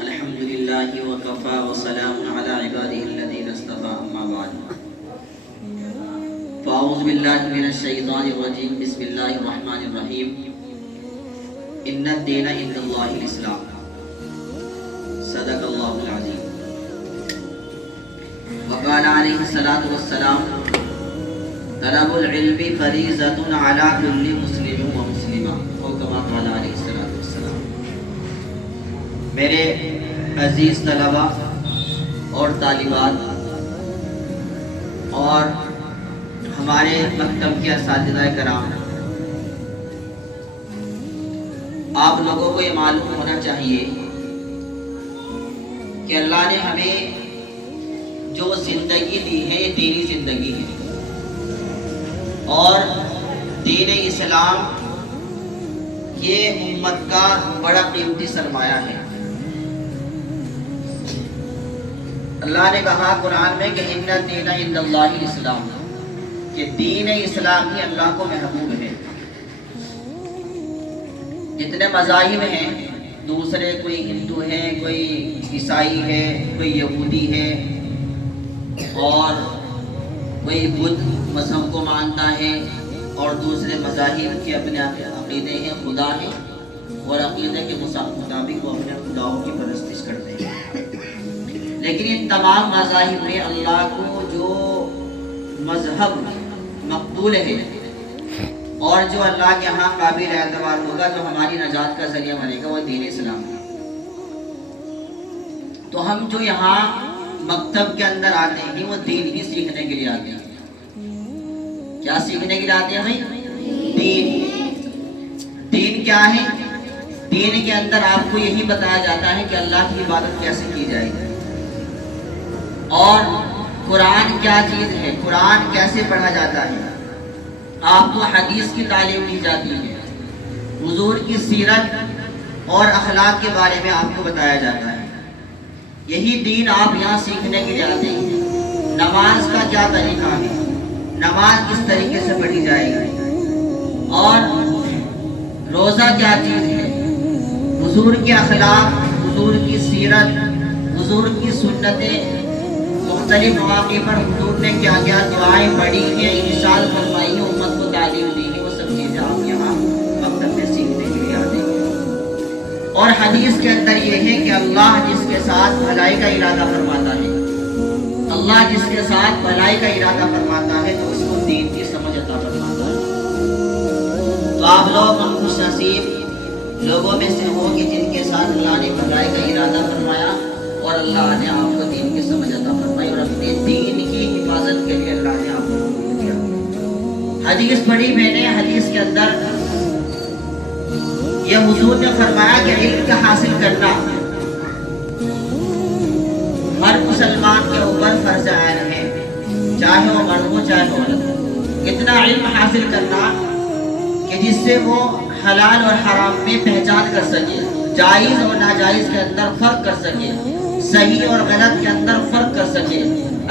الحمدللہ وکفا وسلام علی عبادہ الذین اصطفى اما بعد فاعوذ باللہ من الشیطان الرجیم بسم اللہ الرحمن الرحیم ان الدین عند اللہ الاسلام صدق اللہ العظیم وقال علیہ الصلاۃ والسلام طلب العلم فریضۃ علی کل مسلم و مسلمہ او کما قال علیہ الصلاۃ والسلام۔ میرے عزیز طلباء اور طالبات اور ہمارے مکتب کے اساتذہ کرام، آپ لوگوں کو یہ معلوم ہونا چاہیے کہ اللہ نے ہمیں جو زندگی دی ہے یہ دینی زندگی ہے، اور دین اسلام یہ امت کا بڑا قیمتی سرمایہ ہے۔ اللہ نے کہا قرآن میں کہ ان الدین عند اللہ الاسلام، کہ دین اسلام ہی اللہ کو محبوب ہے۔ جتنے مذاہب ہیں دوسرے، کوئی ہندو ہے، کوئی عیسائی ہے، کوئی یہودی ہے، اور کوئی بدھ مذہب کو مانتا ہے، اور دوسرے مذاہب کے اپنے عقیدے ہیں، خدا ہیں، اور عقیدے کے مطابق وہ اپنے خداؤں کی پرستش کرتے ہیں۔ لیکن ان تمام مذاہب میں اللہ کو جو مذہب مقبول ہے اور جو اللہ کے ہاں قابل اعتبار ہوگا، جو ہماری نجات کا ذریعہ بنے گا، وہ دین اسلام ہے۔ تو ہم جو یہاں مکتب کے اندر آتے ہیں وہ دین ہی سیکھنے کے لیے آتے ہیں۔ کیا سیکھنے کے لیے آتے ہیں بھائی؟ دین۔ دین کیا ہے؟ دین کے اندر آپ کو یہی بتایا جاتا ہے کہ اللہ کی عبادت کیسے کی جائے، اور قرآن کیا چیز ہے، قرآن کیسے پڑھا جاتا ہے، آپ کو حدیث کی تعلیم دی جاتی ہے، حضور کی سیرت اور اخلاق کے بارے میں آپ کو بتایا جاتا ہے۔ یہی دین آپ یہاں سیکھنے کے لیے آتے ہیں۔ نماز کا کیا طریقہ ہے، نماز کس طریقے سے پڑھی جائے گی، اور روزہ کیا چیز ہے، حضور کے اخلاق، حضور کی سیرت، حضور کی سنتیں، مختلف مواقع پر حضور نے کیا کیا دعائیں پڑھی ہیں، ارشاد فرمائی ہے، امت کو تعلیم دی ہے، وہ سب چیزیں آپ یہاں مکتب میں سیکھنے کے لیے آتے ہیں۔ اور حدیث کے اندر یہ ہے کہ اللہ جس کے ساتھ بھلائی کا ارادہ فرماتا ہے، اللہ جس کے ساتھ بھلائی کا ارادہ فرماتا ہے تو اس کو دین کی سمجھ عطا فرماتا ہے۔ تو آپ لوگ خوش نصیب لوگوں میں سے ہو کہ جن کے ساتھ اللہ نے بھلائی کا ارادہ فرمایا، اور اللہ نے آپ کو دین کی سمجھ عطا فرمائی، اور اپنے دین کی حفاظت کے لیے اللہ نے آپ کو حکم دیا۔ حدیث پڑھی میں نے، حدیث کے اندر یہ حضور نے فرمایا کہ علم کا حاصل کرنا ہر مسلمان کے اوپر فرض عین ہے، چاہے وہ مرد ہو چاہے وہ عورت ہو۔ اتنا علم حاصل کرنا کہ جس سے وہ حلال اور حرام میں پہچان کر سکے، جائز اور ناجائز کے اندر فرق کر سکے، صحیح اور غلط کے اندر فرق کر سکے،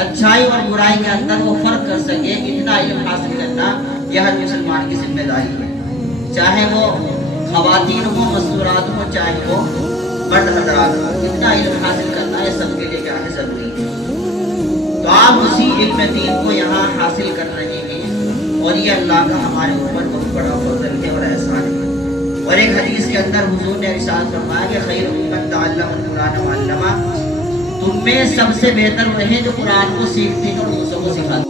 اچھائی اور برائی کے اندر وہ فرق کر سکے۔ اتنا علم حاصل کرنا یہ ہر مسلمان کی ذمہ داری ہے، چاہے وہ خواتین ہو، مستورات ہو، چاہے وہ مرد حضرات ہو۔ اتنا علم حاصل کرنا یہ سب کے لیے کیا ہے، ضروری ہے۔ تو آپ اسی علم دین کو یہاں حاصل کر رہے ہیں، اور یہ اللہ کا ہمارے اوپر بہت بڑا فضل ہے اور احسان ہے۔ اور ایک حدیث کے اندر حضور نے ارشاد فرمایا کہ خیرکم من تعلم القرآن وعلمہ، تم میں سب سے بہتر وہ ہیں جو قرآن کو سیکھتے ہیں اور دوسروں کو سکھاتے ہیں۔